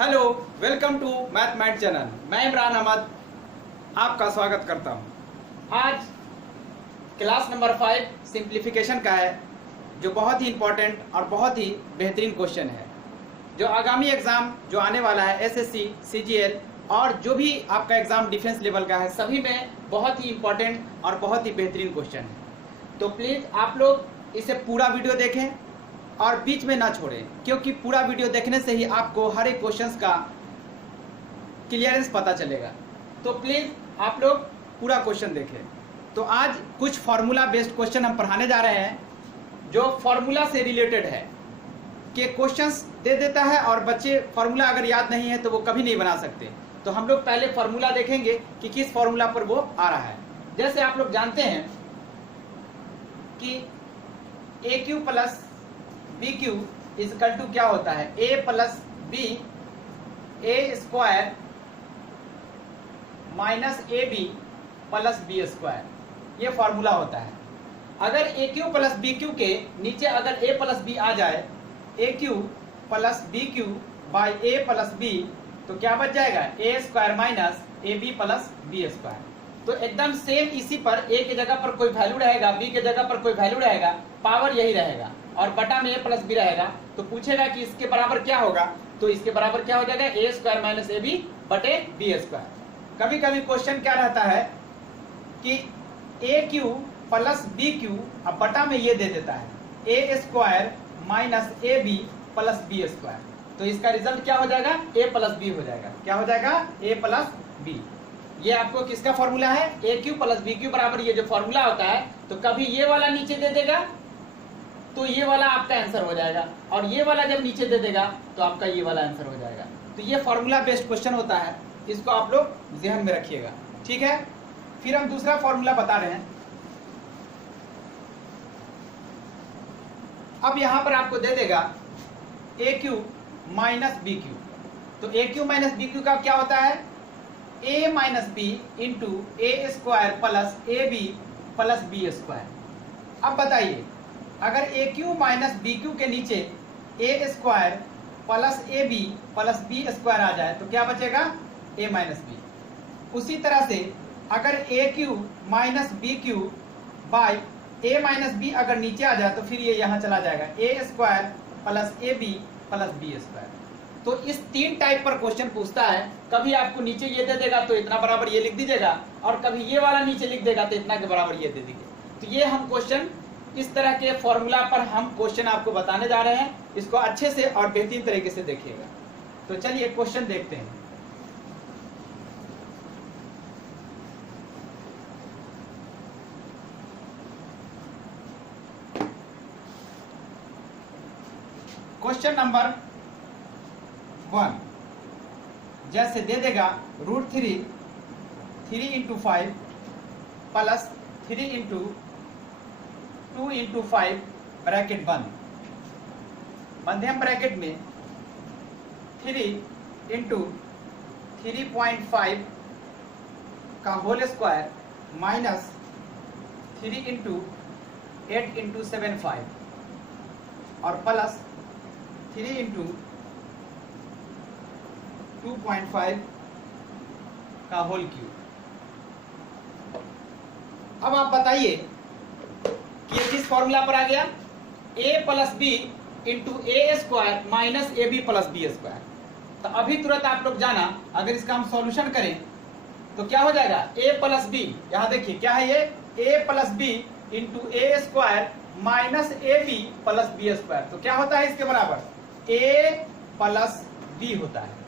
Hello, welcome to Mathmate channel. मैं इमरान अहमद आपका स्वागत करता हूं। आज क्लास नंबर 5 सिंप्लीफिकेशन का है, जो बहुत ही इम्पोर्टेंट और बहुत ही बेहतरीन क्वेश्चन है, जो आगामी एग्ज़ाम जो आने वाला है एसएससी, सीजीएल और जो भी आपका एग्ज़ाम डिफेंस लेवल का है, सभी में बहुत ही इम्पोर्टेंट और बहुत ही बेहतरीन क्वेश्चन है। तो प्लीज़ आप लोग इसे पूरा वीडियो देखें और बीच में ना छोड़ें, क्योंकि पूरा वीडियो देखने से ही आपको हर एक क्वेश्चंस का क्लियरेंस पता चलेगा। तो प्लीज़ आप लोग पूरा क्वेश्चन देखें। तो आज कुछ फार्मूला बेस्ड क्वेश्चन हम पढ़ाने जा रहे हैं, जो फार्मूला से रिलेटेड है कि क्वेश्चंस दे देता है और बच्चे फार्मूला अगर याद नहीं है तो वो कभी नहीं बना सकते। तो हम लोग पहले फार्मूला देखेंगे कि किस फार्मूला पर वो आ रहा है। जैसे आप लोग जानते हैं कि a cube plus b cube is equal to क्या होता है, a plus b a square minus A B plus B square, ये फॉर्मूला होता है। अगर a cube plus b cube के नीचे अगर ए प्लस बी आ जाए, a cube plus b cube by a plus b, तो क्या बच जाएगा, a square minus A B plus B square. तो एकदम सेम इसी पर ए के जगह पर कोई वैल्यू रहेगा, बी के जगह पर कोई वैल्यू रहेगा, पावर यही रहेगा और बटा में ए प्लस बी रहेगा। तो पूछेगा कि इसके बराबर क्या होगा, तो इसके बराबर क्या हो जाएगा, a square minus A b बटे बी स्क्वायर। कभी कभी क्वेश्चन क्या रहता है कि a cube plus b cube, अब बटा में ये दे देता है a square minus A B plus B square, तो इसका रिजल्ट क्या हो जाएगा, ए प्लस बी हो जाएगा। क्या हो जाएगा, ए प्लस बी। ये आपको किसका फॉर्मूला है, ए क्यू प्लस बी क्यू बराबर ये जो फॉर्मूला होता है, तो कभी ये वाला नीचे दे देगा तो ये वाला आपका आंसर हो जाएगा, और ये वाला जब नीचे दे देगा तो आपका ये वाला आंसर हो जाएगा। तो ये फॉर्मूला बेस्ड क्वेश्चन होता है, इसको आप लोग ध्यान में रखिएगा, ठीक है। फिर हम दूसरा फॉर्मूला बता रहे हैं। अब यहां पर आपको दे देगा a cube minus b cube, तो a cube minus b cube का क्या होता है, a minus b into A square plus a B plus B square. अब बताइए, अगर a cube minus b cube के नीचे a square plus a B plus B square आ जाए तो क्या बचेगा, ए माइनस बी। उसी तरह से अगर a cube minus b cube by a minus b अगर नीचे आ जाए तो फिर ये यहाँ चला जाएगा, a square plus a B plus B square. तो इस 3 टाइप पर क्वेश्चन पूछता है। कभी आपको नीचे ये दे देगा तो इतना बराबर ये लिख दीजिएगा, और कभी ये वाला नीचे लिख देगा तो इतना के बराबर ये दे दीजिए। तो ये हम क्वेश्चन, इस तरह के फॉर्मूला पर हम क्वेश्चन आपको बताने जा रहे हैं। इसको अच्छे से और बेहतरीन तरीके से देखिएगा। तो चलिए क्वेश्चन देखते हैं। क्वेश्चन नंबर 1 जैसे दे देगा √3 3 into 5 plus 3 into 2 into 5 bracket बंद, मध्यम ब्रैकेट में 3 इंटू 3.5 का whole square minus 3 into 8 into 7.5 और प्लस 3 इंटू 2.5 का होल क्यूब। अब आप बताइए कि ये किस फॉर्मूला पर आ गया, a plus B into A square minus A B plus B square. तो अभी तुरंत आप लोग जाना, अगर इसका हम सॉल्यूशन करें तो क्या हो जाएगा, a प्लस बी, यहाँ देखिए क्या है ये, a plus B into A square minus A B plus B square. तो क्या होता है इसके बराबर, a प्लस बी होता है।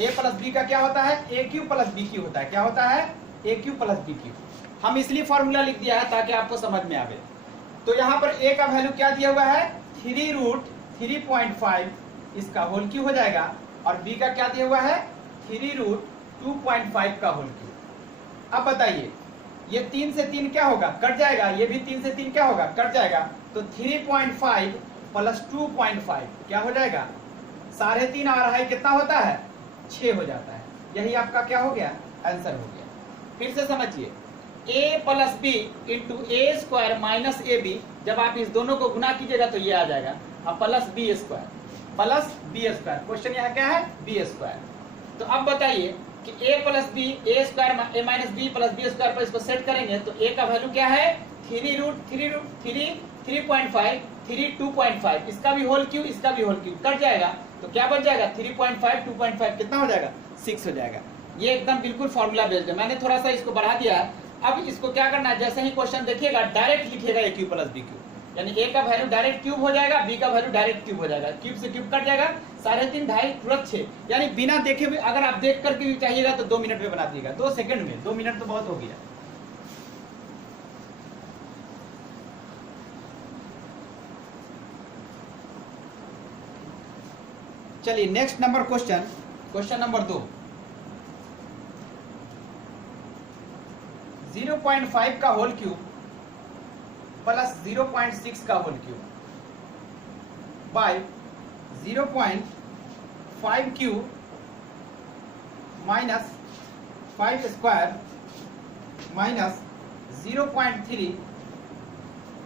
a प्लस बी का क्या होता है, ए क्यू प्लस बी क्यू होता है। क्या होता है, ए क्यू प्लस बी क्यू। हम इसलिए फॉर्मूला लिख दिया है ताकि आपको समझ में आवे। तो यहाँ पर a का वैल्यू क्या दिया हुआ है, 3√3.5, इसका होल क्यूब हो जाएगा, और b का क्या दिया हुआ है, 3√2.5 का होल क्यूब। अब बताइए, ये 3 से 3 क्या होगा, कट जाएगा, ये भी 3 से 3 क्या होगा, कट जाएगा। तो 3.5 प्लस 2.5 क्या हो जाएगा, 3.5 आ रहा है, कितना होता है, 6 हो जाता है। यही आपका क्या हो गया, आंसर हो गया। फिर से समझिए, a plus B into A square minus A B, जब आप इस दोनों को गुना कीजिएगा तो ये आ जाएगा, अब plus B square. Plus B square. Question यहाँ क्या है, बी स्क्वायर। तो अब बताइए कि a plus b, a square a minus b plus B square पर इसको सेट करेंगे तो ए का वैल्यू क्या है 3√3.5 2.5, इसका भी होल क्यूब, इसका भी होल क्यूब, कट जाएगा तो क्या बच जाएगा 3.5 2.5 कितना हो जाएगा 6 हो जाएगा। ये एकदम बिल्कुल फॉर्मूला बेस्ड है, मैंने थोड़ा सा इसको बढ़ा दिया है। अब इसको क्या करना है, जैसे ही क्वेश्चन देखिएगा डायरेक्ट लिखिएगा ए क्यूब प्लस बी क्यूब, यानी ए का वैल्यू डायरेक्ट क्यूब हो जाएगा, बी का वैल्यू डायरेक्ट क्यूब हो जाएगा, क्यूब से क्यूब कट जाएगा, 3.5 2.5 तुरंत 6, यानी बिना देखे भी अगर आप देख करके भी चाहिएगा तो 2 मिनट में बना दिएगा, 2 सेकंड में, 2 मिनट तो बहुत हो गया। चलिए next number question, question number 2, 0.5 का होल क्यूब प्लस 0.6 का whole cube by 0.5 cube minus 5 square minus 0.3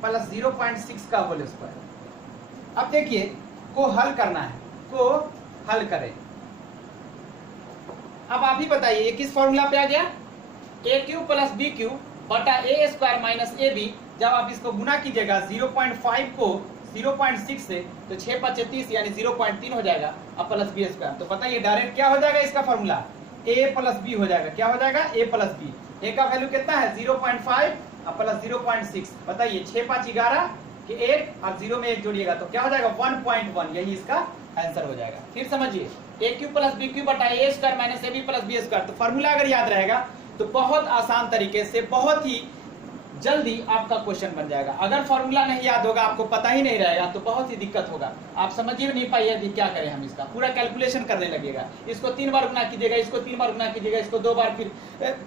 plus 0.6 का होल स्क्वायर। अब देखिए को हल करना है, को हल करें। अब आप ही बताइए ये किस फॉर्मूला पे आ गया, a cube plus b cube बटा a square minus A B. जब आप इसको गुना कीजिएगा 0.5 को 0.6 से तो 6 5 30 यानी 0.3 हो जाएगा, अब प्लस बी स्क्वायर। तो बताइए डायरेक्ट क्या हो जाएगा इसका फॉर्मूला, ए प्लस बी हो जाएगा। क्या हो जाएगा, ए प्लस बी। ए का वैल्यू कितना है 0.5 और प्लस 0.6। बताइए 6 5 11 कि 1 और 0 में 1 जोड़िएगा तो क्या हो जाएगा 1.1, यही इसका आंसर हो जाएगा। फिर समझिए a cube plus b cube बटा a square minus A B plus B square. तो फॉर्मूला अगर याद रहेगा तो बहुत आसान तरीके से बहुत ही जल्दी आपका क्वेश्चन बन जाएगा। अगर फॉर्मूला नहीं याद होगा, आपको पता ही नहीं रहेगा तो बहुत ही दिक्कत होगा, आप समझ ही नहीं पाइए कि क्या करें हम। इसका पूरा कैलकुलेशन करने लगेगा, इसको 3 बार गुना कीजिएगा, इसको 3 बार गुना कीजिएगा, इसको 2 बार, फिर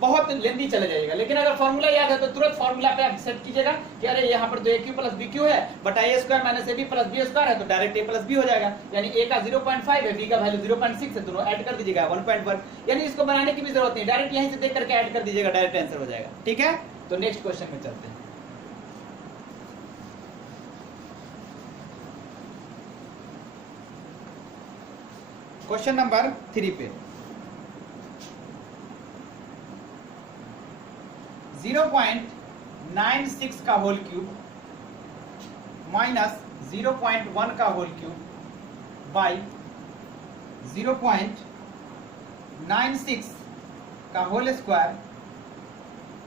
बहुत लेंदी चले जाएगा। लेकिन अगर फॉर्मूला याद है तो तुरंत फॉर्मूला पे आप सेट कीजिएगा कि अरे यहाँ पर तो a cube plus b cube है बटा a square minus A B plus B square है, तो डायरेक्ट ए प्लस बी हो जाएगा। यानी ए का 0.5 है, बी का वैल्यू 0.6 है, दोनों ऐड कर दीजिएगा 1.1। यानी इसको बनाने की भी जरूरत नहीं, डायरेक्ट यहीं से देख करके ऐड कर दीजिएगा, डायरेक्ट आंसर हो जाएगा। ठीक है, तो नेक्स्ट क्वेश्चन में चलते हैं। क्वेश्चन नंबर 3 पे 0.96 का होल क्यूब माइनस 0.1 का होल क्यूब बाई 0.96 का होल स्क्वायर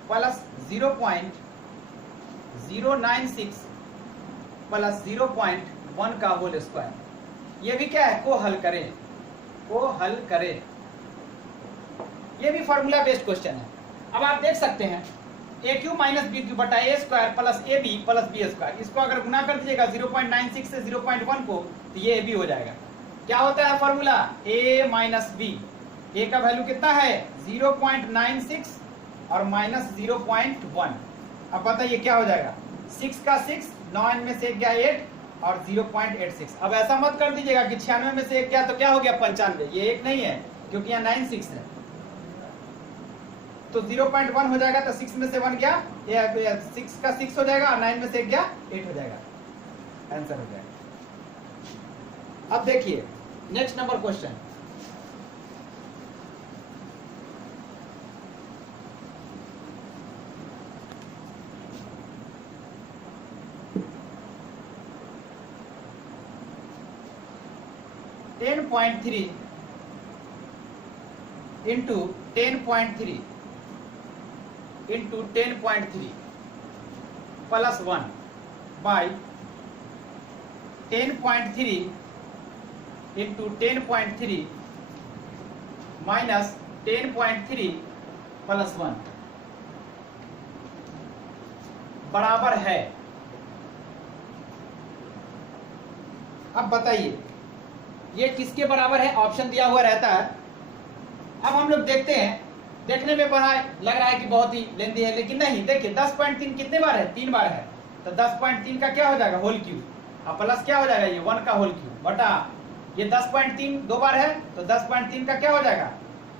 प्लस 0.096 प्लस 0.1 का होल स्क्वायर। ये भी क्या है, को हल करें, को हल करें। ये भी फॉर्मूला बेस्ड क्वेश्चन है। अब आप देख सकते हैं a cube minus b cube बटा a square plus a B plus B square. इसको अगर गुना कर दीजिएगा 0.96 से 0.1 को तो ये ए बी हो जाएगा। क्या होता है फॉर्मूला, ए माइनस बी। ए का वैल्यू कितना है 0.96 और माइनस 0.1। अब बताइए क्या हो जाएगा, 6 का 6, 9 में से 1 गया 8 और 0.86। अब ऐसा मत कर दीजिएगा कि 96 में से 1 गया तो क्या हो गया 95, ये 1 नहीं है क्योंकि यहाँ 96 है, तो 0.1 हो जाएगा। तो 6 में से 1 गया, ये 6 का 6 हो जाएगा और 9 में से 1 गया 8 हो जाएगा, आंसर हो जाएगा। अब देखिए next number question, (10.3 into 10.3 into 10.3 plus 1 by 10.3 into 10.3 minus 10.3 plus 1 बराबर है। अब बताइए ये किसके बराबर है, ऑप्शन दिया हुआ रहता है। अब हम लोग देखते हैं, देखने में बड़ा लग रहा है कि बहुत ही लेंदी है, लेकिन नहीं। देखिए 10.3 कितने बार है, 3 बार है, तो 10.3 का क्या हो जाएगा होल क्यूब, अब प्लस क्या हो जाएगा ये 1 का होल क्यूब बटा ये 10.3 2 बार है तो 10.3 का क्या हो जाएगा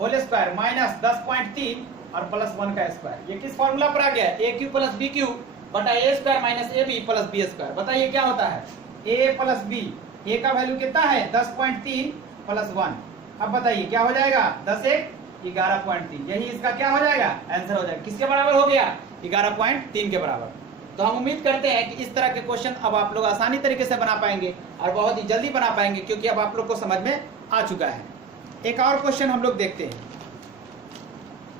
होल स्क्वायर माइनस 10.3 और प्लस 1 का स्क्वायर। ये किस फॉर्मूला पर आ गया, a cube plus b cube बटा a square minus A B plus B square. बताइए क्या होता है, ए प्लस बी ए का वैल्यू कितना है 10.3 प्लस 1। अब बताइए क्या हो जाएगा 10 1 11.3, यही इसका क्या हो जाएगा आंसर हो जाएगा। किसके बराबर हो गया 11.3 के बराबर। तो हम उम्मीद करते हैं कि इस तरह के क्वेश्चन अब आप लोग आसानी तरीके से बना पाएंगे और बहुत ही जल्दी बना पाएंगे, क्योंकि अब आप लोग को समझ में आ चुका है। एक और क्वेश्चन हम लोग देखते हैं।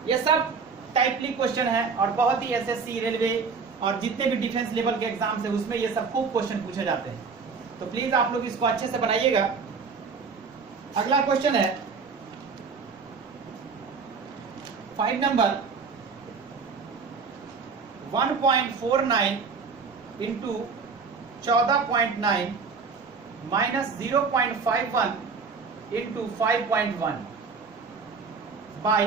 ये सब टाइपली क्वेश्चन है और बहुत ही एसएससी रेलवे और जितने भी डिफेंस लेवल के एग्जाम्स है उसमें ये सब खूब क्वेश्चन पूछे जाते हैं, तो प्लीज आप लोग इसको अच्छे से बनाइएगा। अगला क्वेश्चन है 5 number 1.49 into 14.9 minus 0.51 into 5.1 by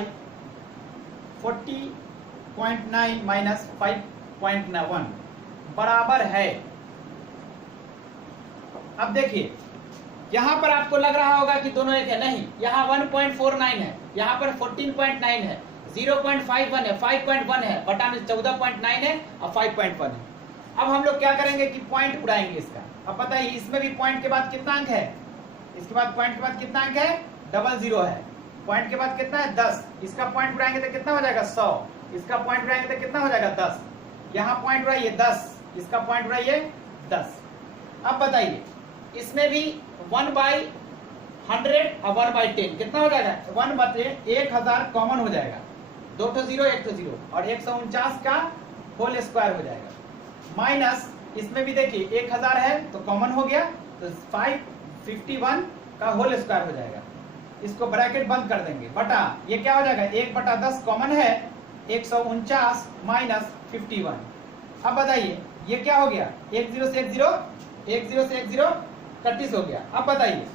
40.9 minus 5.1 बराबर है। अब देखिए यहां पर आपको लग रहा होगा कि दोनों एक है, नहीं, यहाँ 1.49 है, यहाँ पर 14.9 है, 0.51 है, 5.1 है, बटा में 14.9 है और 5.1 है। अब हम लोग क्या करेंगे कि पॉइंट उड़ाएंगे इसका। अब बताइए इसमें भी पॉइंट के बाद कितना अंक है, इसके बाद पॉइंट के बाद कितना अंक है 00 है, पॉइंट के बाद कितना है 10, इसका पॉइंट उड़ाएंगे तो कितना हो जाएगा 100, इसका पॉइंट उड़ाएंगे तो कितना हो जाएगा 10, यहाँ पॉइंट उड़ाइए 10, इसका पॉइंट उड़ाइए 10। अब बताइए इसमें भी 1/100 और 1/10 कितना हो जाएगा 1/1000 कॉमन हो जाएगा, 2 तो 0 1 तो 0 और 149 का होल स्क्वायर हो जाएगा, माइनस इसमें भी देखिए 1000 है तो कॉमन हो गया तो 551 का होल स्क्वायर हो जाएगा, इसको ब्रैकेट बंद कर देंगे, बटा ये क्या हो जाएगा 1/10 कॉमन है 149 माइनस 51। अब बताइए ये क्या हो गया 1 0 से 1 0 1 0 से 1 0 31 हो गया। अब बताइए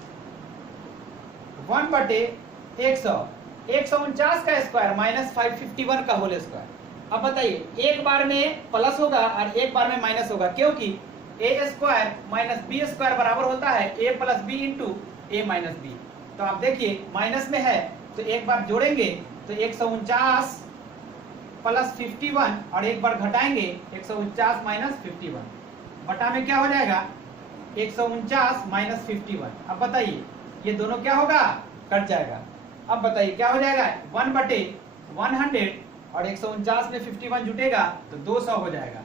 1/100 149 का स्क्वायर माइनस 551 का होल स्क्वायर। अब बताइए एक बार में प्लस होगा और एक बार में माइनस होगा, क्योंकि ए स्क्वायर माइनस बी स्क्वायर बराबर होता है a plus B into A minus B. तो आप देखिए माइनस में है तो एक बार जोड़ेंगे तो 149 प्लस 51 और एक बार घटाएंगे 149 माइनस 51, बटा में क्या हो जाएगा 149 माइनस 51। अब बताइए ये दोनों क्या होगा कट जाएगा। अब बताइए क्या हो जाएगा 1/100 और 149 में 51 जुटेगा तो 200 हो जाएगा,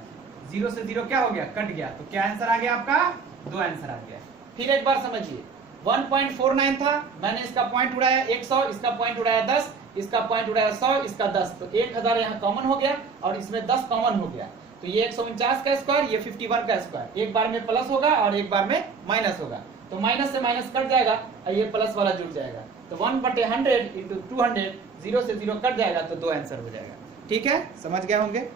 0 से 0 क्या हो गया कट गया, तो क्या आंसर आ गया आपका 2 आंसर आ गया। फिर एक बार समझिए 1.49 था, मैंने इसका पॉइंट उड़ाया 100, इसका पॉइंट उड़ाया 10, इसका पॉइंट उड़ाया 100, इसका 10, तो 1000 यहाँ कॉमन हो गया और इसमें 10 कॉमन हो गया, तो ये 149 का स्क्वायर ये 51 का स्क्वायर, एक बार में प्लस होगा और एक बार में माइनस होगा, तो माइनस से माइनस कट जाएगा और ये प्लस वाला जुड़ जाएगा, तो 1/100 इंटू 200 0 से 0 कट जाएगा तो 2 आंसर हो जाएगा। ठीक है, समझ गए होंगे।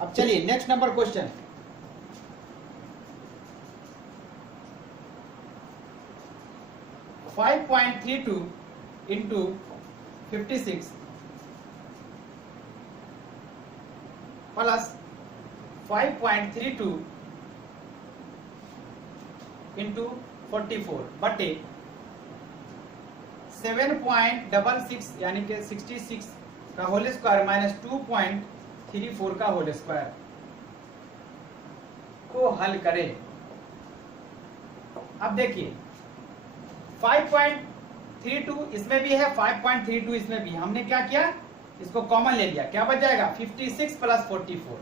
अब चलिए next number question, $5.32 into 56 plus 5.32 into 44 बटे 7.66 यानी कि 66 का होल स्क्वायर माइनस 2.34 का होल स्क्वायर को हल करें। अब देखिए 5.32 इसमें भी है, 5.32 इसमें भी, हमने क्या किया इसको कॉमन ले लिया, क्या बच जाएगा 56 प्लस 44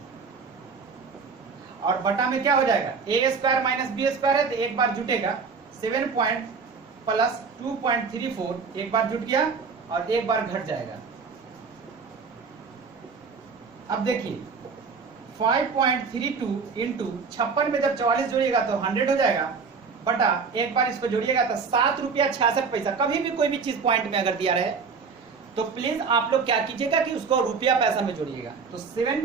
और बटा में क्या हो जाएगा a square minus B square है तो एक बार जुटेगा 7 प्लस 2.34 एक बार जुट गया और एक बार घट जाएगा। अब देखिए 5.32 इंटू 56 में जब 44 जोड़िएगा तो 100 हो जाएगा, बटा एक बार इसको जोड़िएगा तो 7 रुपया 66 पैसा। कभी भी कोई भी चीज पॉइंट में अगर दिया रहे तो प्लीज आप लोग क्या कीजिएगा कि उसको रुपया पैसा में जोड़िएगा, तो 7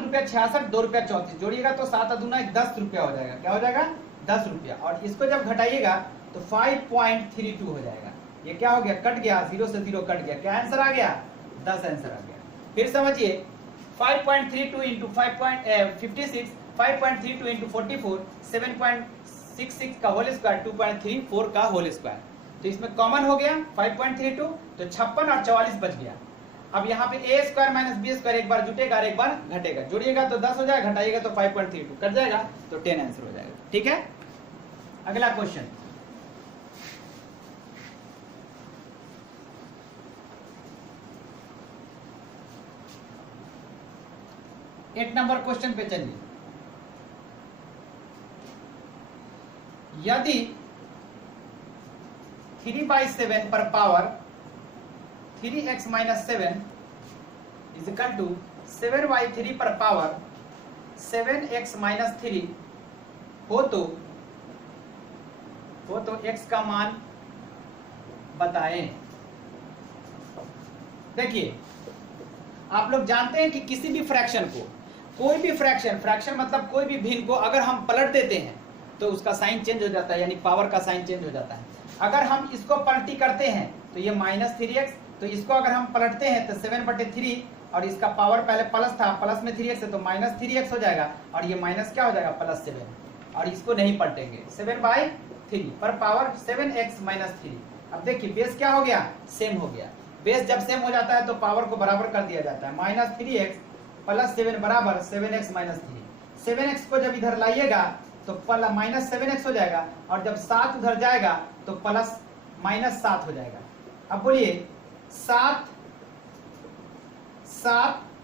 रुपया 66 2 रुपया 34 जोड़िएगा तो 7 दूना 10 रुपया हो जाएगा, क्या हो जाएगा 10 रुपया, और इसको जब घटाइएगा तो 5.32 हो जाएगा। ये क्या हो गया कट गया, 0 से 0 कट गया, क्या आंसर आ गया 10 आंसर आ गया। फिर समझिए 5.32 इंटू 56 5.32 इंटू 44 7.66 6 का होल स्क्वायर 2.34 का होल स्क्वायर। तो इसमें कॉमन हो गया 5.32, तो 56 और 44 बच गया। अब यहाँ पे ए स्क्वायर माइनस बी स्क्वायर एक बार जुटेगा और एक बार घटेगा, जोड़िएगा तो 10 हो जाएगा, घटाइएगा तो 5.32 कट जाएगा, तो 10 आंसर हो जाएगा। ठीक है, अगला क्वेश्चन। एट नंबर क्वेश्चन पे चलिए। यदि 3/7 पर power 3x minus 7 is equal to 7/3 पर पावर 7x माइनस 3 हो तो x का मान बताएं। देखिए, आप लोग जानते हैं कि किसी भी फ्रैक्शन को, कोई भी फ्रैक्शन मतलब कोई भी भिन्न को अगर हम पलट देते हैं तो उसका साइन चेंज हो जाता है, यानी पावर का साइन चेंज हो जाता है। अगर हम इसको पलटी करते हैं तो ये माइनस 3x, तो इसको अगर हम पलटते हैं तो 7/3 और इसका पावर पहले प्लस था, प्लस में 3x है तो माइनस 3x हो जाएगा, और ये माइनस क्या हो जाएगा +7, और इसको नहीं पलटेंगे। 7/3 पर पावर 7x माइनस 3। अब देखिए बेस क्या हो गया, सेम हो गया। बेस जब सेम हो जाता है तो पावर को बराबर कर दिया जाता है। माइनस 3x प्लस 7 बराबर 7x माइनस 3। 7x को जब इधर लाइएगा तो माइनस 7x हो जाएगा, और जब 7 उधर जाएगा तो प्लस माइनस 7 हो जाएगा। अब बोलिए 7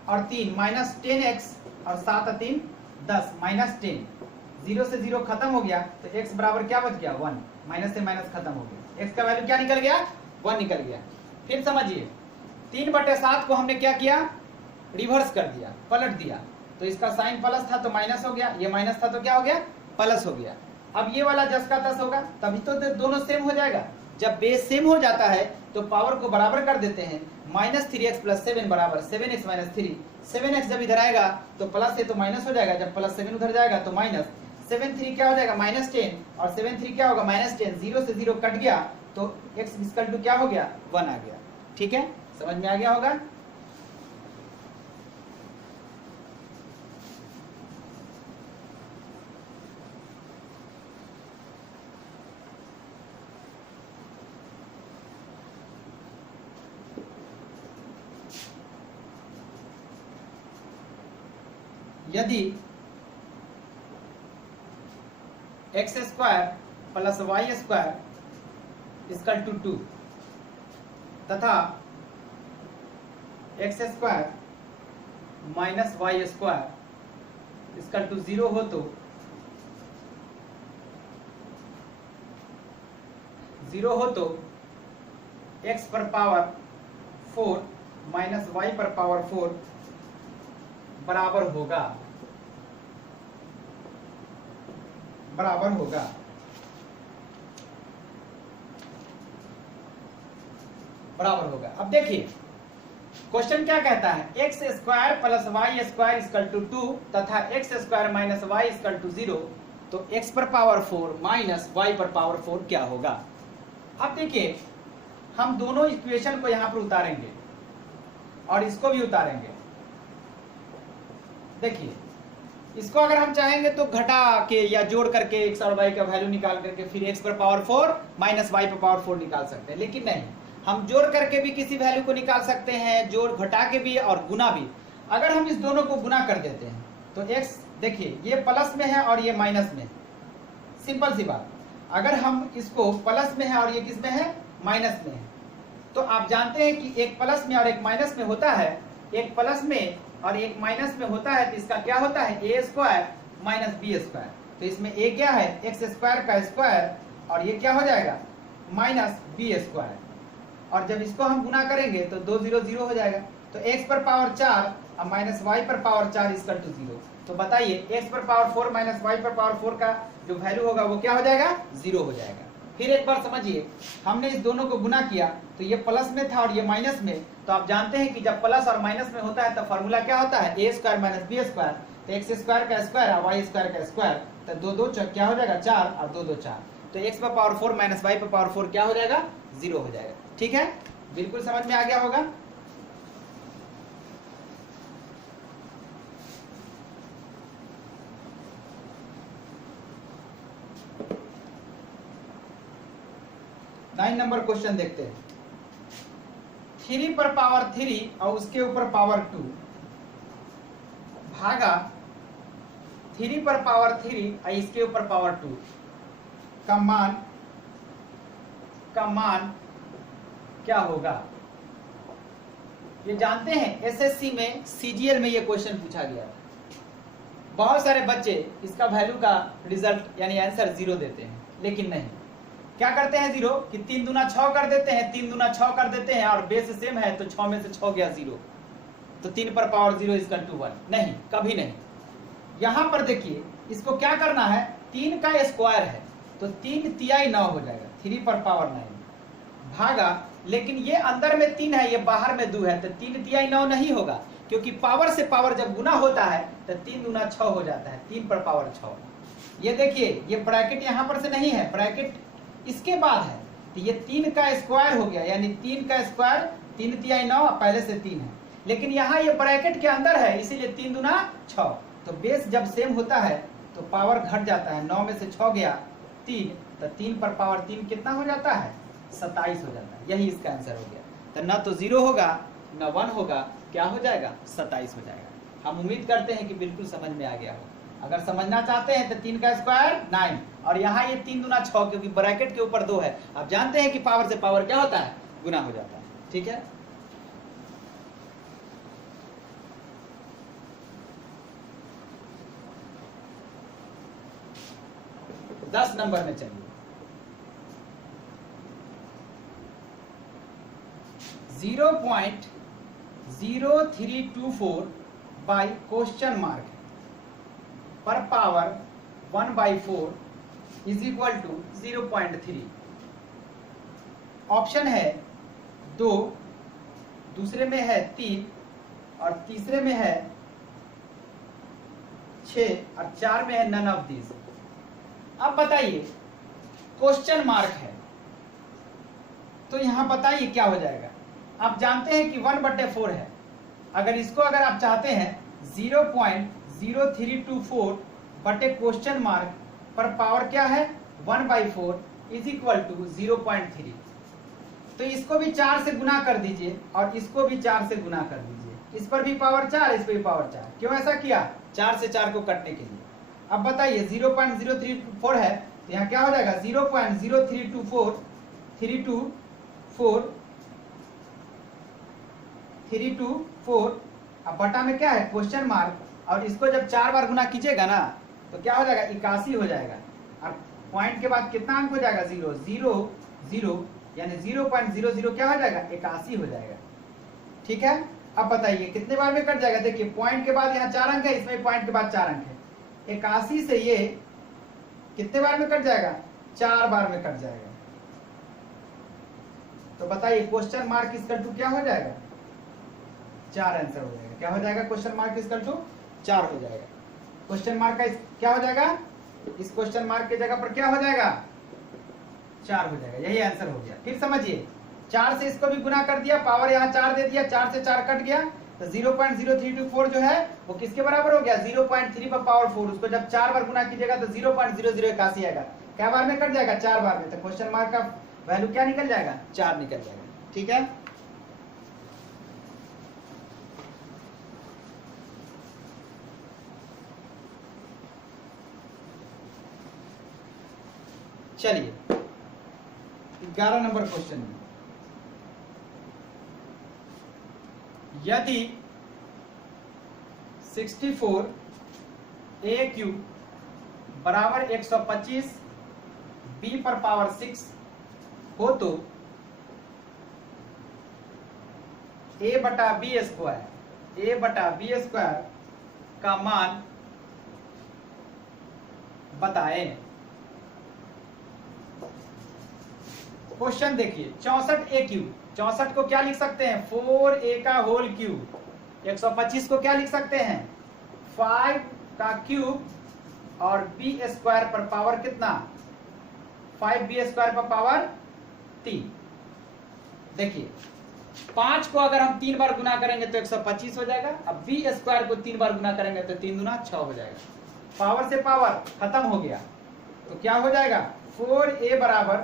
और 3 माइनस 10x, और 7 और 3 10 माइनस 10। 0 से 0 खत्म हो गया तो x बराबर क्या बच गया 1, माइनस से माइनस खत्म हो गया, x का वैल्यू क्या निकल गया 1 निकल गया। फिर समझिए 3/7 को हमने क्या किया, रिवर्स कर दिया, पलट दिया, तो इसका साइन प्लस था तो माइनस हो गया, ये माइनस था तो क्या हो गया प्लस हो गया। अब ये वाला 10 का 10 होगा, तभी तो दोनों सेम हो जाएगा। जब बेस सेम हो जाता है तो पावर को बराबर कर देते हैं। माइनस 3x प्लस 7 बराबर 7x माइनस 3। 7x जब इधर आएगा तो प्लस है तो माइनस हो जाएगा, जब प्लस 7 उधर जाएगा तो माइनस 7 3 क्या हो जाएगा माइनस 10, और 7 3 क्या होगा माइनस 10। 0 से 0 कट गया तो x इक्वल टू क्या हो गया 1 आ गया। ठीक है, समझ में आ गया होगा। यदि x square plus Y square equal to 2 तथा x square minus Y square equal to 0 हो तो 0 हो तो x पर पावर 4 माइनस वाई पर पावर 4 बराबर होगा, बराबर होगा। बराबर होगा। अब देखिए क्वेश्चन क्या कहता है, X square plus Y square equal to 2 तथा X square minus Y equal to 0, तो x पर पावर 4 माइनस वाई पर पावर 4 क्या होगा। अब देखिए हम दोनों इक्वेशन को यहां पर उतारेंगे और इसको भी उतारेंगे। देखिए इसको अगर हम चाहेंगे तो घटा के या जोड़ करके x और y का वैल्यू निकाल करके फिर x पर पावर 4 माइनस y पर पावर 4 निकाल सकते हैं, लेकिन नहीं, हम जोड़ करके भी किसी वैल्यू को निकाल सकते हैं, जोड़ घटा के भी और गुना भी। अगर हम इस दोनों को गुना कर देते हैं तो x देखिए ये प्लस में है और ये माइनस में, सिंपल सी बात। अगर हम इसको प्लस में है और ये किस में है माइनस में है, तो आप जानते हैं कि एक प्लस में और एक माइनस में होता है, एक प्लस में और एक माइनस में होता है, तो इसका क्या होता है a square minus B square. तो इसमें ए क्या है एक्स स्क्वायर का स्क्वायर, और ये क्या हो जाएगा माइनस बी स्क्वायर, और जब इसको हम गुना करेंगे तो 2 0 0 हो जाएगा। तो x पर पावर 4 और माइनस वाई पर पावर 4 इक्वल टू 0। तो बताइए x पर पावर 4 माइनस वाई पर पावर 4 का जो वैल्यू होगा वो क्या हो जाएगा 0 हो जाएगा। फिर एक बार समझिए, हमने इस दोनों को गुना किया तो ये प्लस में था और ये माइनस में, तो आप जानते हैं कि जब प्लस और माइनस में होता है तो फॉर्मूला क्या होता है a square minus B square. तो एक्स स्क्वायर का स्क्वायर और वाई स्क्वायर का स्क्वायर, तो 2 2 क्या हो जाएगा 4 और 2 2 4, तो x पर पावर 4 माइनस वाई पर पावर 4 क्या हो जाएगा 0 हो जाएगा। ठीक है, बिल्कुल समझ में आ गया होगा। 9 नंबर क्वेश्चन देखते हैं। 3 पर पावर 3 और उसके ऊपर पावर 2 भागा 3 पर पावर 3 और इसके ऊपर पावर 2 का मान क्या होगा। ये जानते हैं एसएससी में सीजीएल में ये क्वेश्चन पूछा गया था। बहुत सारे बच्चे इसका वैल्यू का रिजल्ट यानी आंसर 0 देते हैं, लेकिन नहीं, क्या करते हैं 0 कि 3 दूना 6 कर देते हैं, 3 दूना 6 कर देते हैं और बेस सेम है तो 6 में से 6 गया 0, तो 3 पर पावर 0 इज इक्वल टू 1। नहीं, कभी नहीं। यहां पर देखिए इसको क्या करना है, 3 का स्क्वायर है तो 3 तिहाई 9 हो जाएगा, 3 पर पावर 9 भागा, लेकिन ये अंदर में 3 है, ये बाहर में 2 है, तो 3 तिहाई 9 नहीं होगा, क्योंकि पावर से पावर जब गुना होता है तो 3 दूना 6 हो जाता है, 3 पर पावर 6। ये देखिए ये ब्रैकेट यहां पर से नहीं है, ब्रैकेट इसके बाद है, तो ये 3 का स्क्वायर हो गया, यानी 3 का स्क्वायर 3 तिहाई 9, पहले से 3 है, लेकिन यहाँ ये ब्रैकेट के अंदर है, इसीलिए 3 दूना 6। तो बेस जब सेम होता है तो पावर घट जाता है, 9 में से 6 गया 3, तो 3 पर पावर 3 कितना हो जाता है, 27 हो जाता है। यही इसका आंसर हो गया। तो न तो 0 होगा न 1 होगा, क्या हो जाएगा, 27 हो जाएगा। हम उम्मीद करते हैं कि बिल्कुल समझ में आ गया हो। अगर समझना चाहते हैं तो 3 का स्क्वायर 9 और यहाँ ये 3 दूना 6, क्योंकि ब्रैकेट के ऊपर 2 है। आप जानते हैं कि पावर से पावर क्या होता है, गुना हो जाता है। ठीक है, दस नंबर में चलिए। 0.0324 बाई क्वेश्चन मार्क पर power 1/4 is equal to 0.3। Option है 2, दूसरे में है 3 और तीसरे में है 6 और 4 में है नन ऑफ दिस। अब बताइए क्वेश्चन मार्क है तो यहां बताइए क्या हो जाएगा। आप जानते हैं कि 1/4 है, अगर इसको अगर आप चाहते हैं 0.0324 बटे क्वेश्चन मार्क पर पावर क्या है 1/4 इज इक्वल टू 0.3। तो इसको भी 4 से गुना कर दीजिए और इसको भी 4 से गुना कर दीजिए, इस पर भी पावर 4 इस पर भी पावर 4। क्यों ऐसा किया, 4 से 4 को कटने के लिए। अब बताइए 0.0324 है तो यहाँ क्या हो जाएगा 0.0324 अब बटा में क्या है क्वेश्चन मार्क, और इसको जब 4 बार गुना कीजिएगा ना तो क्या हो जाएगा 81 हो जाएगा, और पॉइंट के बाद कितना अंक हो जाएगा 0 0 0, यानी 0.00 क्या हो जाएगा 81 हो जाएगा। ठीक है, अब बताइए कितने बार में कट जाएगा। देखिए पॉइंट के बाद यहाँ 4 अंक है, इसमें पॉइंट के बाद 4 अंक है, 81 से ये कितने बार में कट जाएगा 4 बार में कट जाएगा। तो बताइए क्वेश्चन मार्क इक्वल टू क्या हो जाएगा 4 आंसर हो जाएगा। क्या हो जाएगा क्वेश्चन मार्क इक्वल टू 4 हो जाएगा। क्वेश्चन मार्क का क्या हो जाएगा, इस क्वेश्चन मार्क की जगह पर क्या हो जाएगा 4 हो जाएगा। यही आंसर हो गया। फिर समझिए 4 से इसको भी गुना कर दिया, पावर यहाँ 4 दे दिया, 4 से 4 कट गया, तो 0.0324 जो है वो किसके बराबर हो गया 0.3 पर पावर 4। उसको जब 4 बार गुना कीजिएगा तो 0.0081 आएगा। क्या बार में कट जाएगा 4 बार में, तो क्वेश्चन मार्क का वैल्यू क्या निकल जाएगा 4 निकल जाएगा। ठीक है, चलिए 11 नंबर क्वेश्चन में, यदि 64 AQ बराबर 125 B पर पावर 6 हो तो A बटा बी स्क्वायर का मान बताएं। क्वेश्चन देखिए 64 AQ, 64 को क्या लिख सकते हैं 4A का होल क्यूब, 125 को क्या लिख सकते हैं 5 का क्यूब, और बी स्क्वायर पर पावर कितना 5B स्क्वायर पर पावर 3। देखिए 5 को अगर हम 3 बार गुना करेंगे तो 125 हो जाएगा, अब बी स्क्वायर को 3 बार गुना करेंगे तो 3 दूना 6 हो जाएगा। पावर से पावर खत्म हो गया तो क्या हो जाएगा 4A बराबर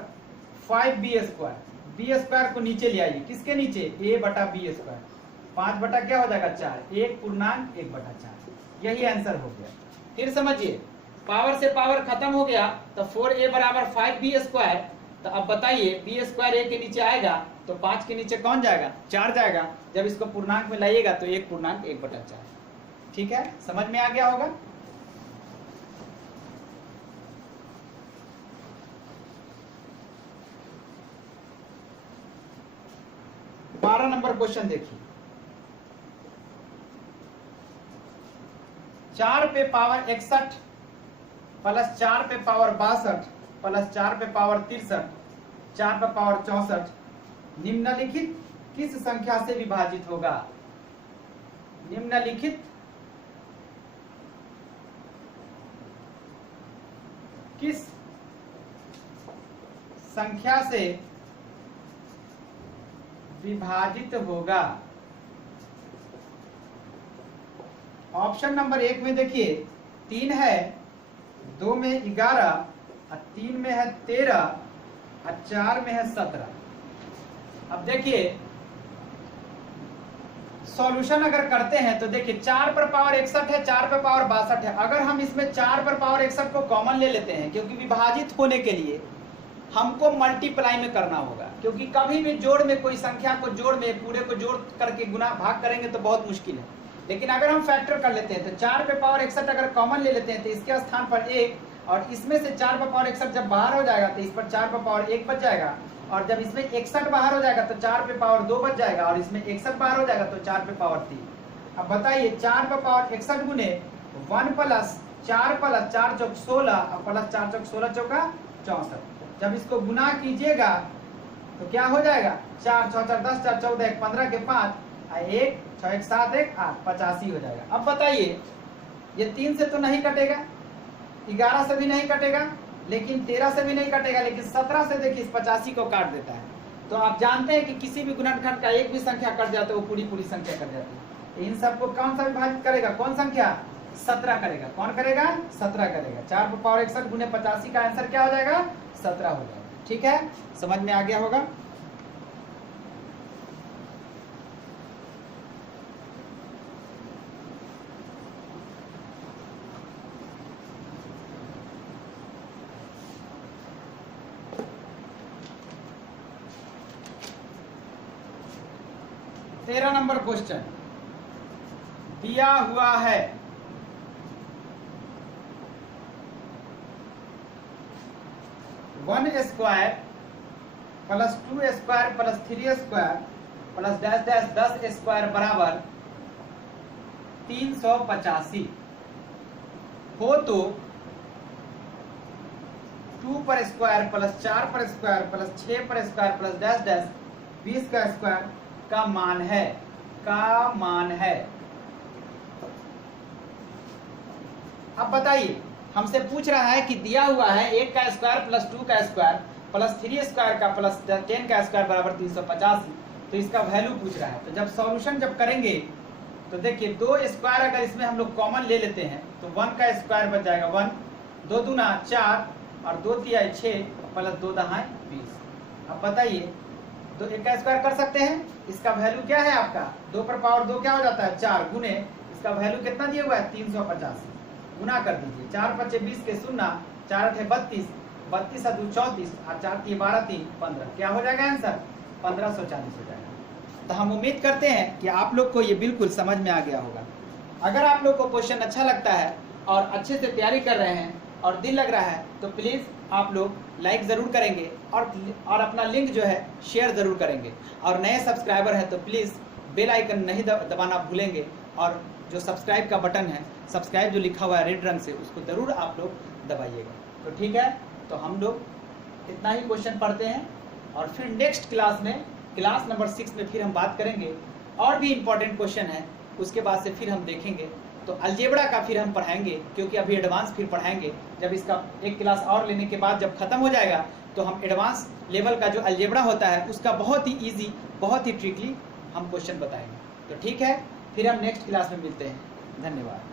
5b²। b² को नीचे ले आइए, किसके नीचे, a/b²। 5 बटा क्या हो जाएगा 4, 1/1/4। यही आंसर हो गया। फिर समझिए, पावर से पावर खत्म हो गया तो 4a बराबर 5b²। तो अब बताइए b² a के नीचे आएगा तो 5 के नीचे कौन जाएगा, 4 जाएगा। जब इसको पूर्णांक में लाइएगा तो 1/1/4। ठीक है, समझ में आ गया होगा। बारह नंबर क्वेश्चन देखिए, 4 पे पावर 61 प्लस 4 पे पावर 62 प्लस 4 पे पावर 63 4 पे पावर 64 निम्नलिखित किस संख्या से विभाजित होगा। निम्नलिखित किस संख्या से विभाजित होगा। ऑप्शन नंबर 1 में देखिए 3 है, 2 में 11 और 3 में है 13 और 4 में है 17। अब देखिए सॉल्यूशन अगर करते हैं तो देखिए 4 पर पावर 61 है, 4 पर पावर 62 है। अगर हम इसमें 4 पर पावर 61 को कॉमन ले लेते हैं, क्योंकि विभाजित होने के लिए हमको मल्टीप्लाई में करना होगा, क्योंकि कभी भी जोड़ में कोई संख्या को जोड़ में पूरे को जोड़ करके गुना भाग करेंगे तो बहुत मुश्किल है। लेकिन अगर हम फैक्टर कर लेते हैं तो 4 पे पावर 61 अगर कॉमन ले लेते हैं तो इसके स्थान पर 1, और इसमें से 4 पे पावर 61 जब बाहर हो जाएगा तो इस पर 4 पे पावर 1 बच जाएगा, और जब इसमें 61 बाहर हो जाएगा तो 4 पे पावर 2 बच जाएगा, और इसमें 61 बाहर हो जाएगा तो 4 पे पावर 3। अब बताइए 4 पे पावर 61 गुने 1 प्लस 4 प्लस 4 चौक 16 और प्लस 4 चौक 16 चौका 64। जब इसको गुना कीजिएगा तो क्या हो जाएगा, 4 6 4 10 4 14 1 15 के 5 1 6 1 7 1 8 85 हो जाएगा। अब बताइए ये 3 से तो नहीं कटेगा, 11 से भी नहीं कटेगा, लेकिन 13 से भी नहीं कटेगा, लेकिन 17 से देखिए इस 85 को काट देता है। तो आप जानते हैं कि किसी भी गुणनखंड का एक भी संख्या कट जाता है वो पूरी संख्या कट जाती है। इन सबको कौन सा विभाजित करेगा, कौन संख्या, 17 करेगा। कौन करेगा, 17 करेगा। 4 पे पावर 61 गुने 85 का आंसर क्या हो जाएगा, 17 हो जाएगा। ठीक है, समझ में आ गया होगा। तेरह नंबर क्वेश्चन दिया हुआ है 1² plus 2² plus 3² plus dash dash 10² बराबर 385 हो तो 2 पर स्क्वायर प्लस 4 पर स्क्वायर प्लस 6 पर स्क्वायर प्लस डैश डैश 20 का स्क्वायर का मान है। अब बताइए हमसे पूछ रहा है कि दिया हुआ है 1 का स्क्वायर प्लस 2 का स्क्वायर प्लस 3² का प्लस 10 का स्क्वायर बराबर 385, तो इसका वैल्यू पूछ रहा है। तो जब सॉल्यूशन जब करेंगे तो देखिए 2 स्क्वायर अगर इसमें हम लोग कॉमन ले लेते हैं तो 1 का स्क्वायर बच जाएगा 1, 2 दूना 4 और 2 तिहाई 6 प्लस 2 दहाई 20। अब बताइए तो 1 का स्क्वायर कर सकते हैं, इसका वैल्यू क्या है आपका, 2 पर पावर 2 क्या हो जाता है 4 गुने इसका वैल्यू कितना दिया हुआ है 385, गुना कर दीजिए। 4 5 20 के 0, 4 8 32, 32 और 2 34 और 4 3 12 3 15, क्या हो जाएगा आंसर 1540 हो जाएगा। तो हम उम्मीद करते हैं कि आप लोग को ये बिल्कुल समझ में आ गया होगा। अगर आप लोग को क्वेश्चन अच्छा लगता है और अच्छे से तैयारी कर रहे हैं और दिल लग रहा है तो प्लीज़ आप लोग लाइक ज़रूर करेंगे और अपना लिंक जो है शेयर ज़रूर करेंगे, और नए सब्सक्राइबर हैं तो प्लीज़ बेल आइकन नहीं दबाना भूलेंगे, और जो सब्सक्राइब का बटन है, सब्सक्राइब जो लिखा हुआ है रेड रंग से, उसको ज़रूर आप लोग दबाइएगा। तो ठीक है, तो हम लोग इतना ही क्वेश्चन पढ़ते हैं और फिर नेक्स्ट क्लास में, क्लास नंबर 6 में फिर हम बात करेंगे और भी इम्पोर्टेंट क्वेश्चन है, उसके बाद से फिर हम देखेंगे। तो अलजेब्रा का फिर हम पढ़ाएंगे, क्योंकि अभी एडवांस फिर पढ़ाएंगे। जब इसका एक क्लास और लेने के बाद जब खत्म हो जाएगा तो हम एडवांस लेवल का जो अलजेब्रा होता है उसका बहुत ही इजी, बहुत ही ट्रिकली हम क्वेश्चन बताएंगे। तो ठीक है, फिर हम नेक्स्ट क्लास में मिलते हैं। धन्यवाद।